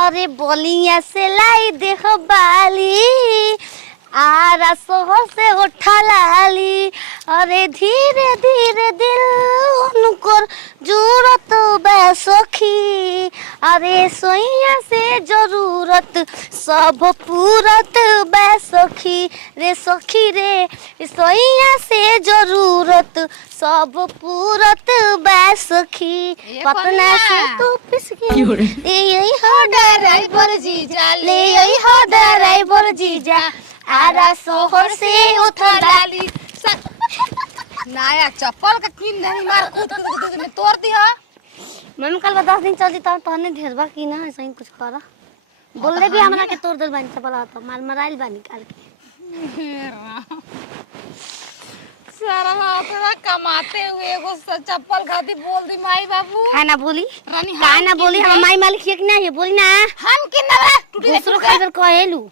अरे बोलिया से लाई देखो बाली आरा सोहर से उठा लाली। अरे धीरे धीरे दिल उनको जरूरत सखी। अरे सोइया से जरूरत सब पूरत सखी रे सखी रे। सोइया से जरूरत सब पूरत सखी। पतना से तू पिसकी ले यही हो ड्राइवर जीजा ले यही हो ड्राइवर जीजा आरा सोहर से उठा लाली। नया चप्पल का किन धनी मार कूद कूद में तोड़ दिया। मम्मी कल 10 दिन चलती तब तहने ढेर बा की ना ऐसा ही कुछ करा बोलले भी हमरा के तोड़ देल बानी चप्पल तो मार मराइल बानी काल के। सारा हाथ कमाते हुए एगो चप्पल खाती बोल दी माई बाबू खाना बोली रानी खाना बोली हम माई मालिक एक ना है बोली ना हम किन ना दूसरो खाइबर कहेलू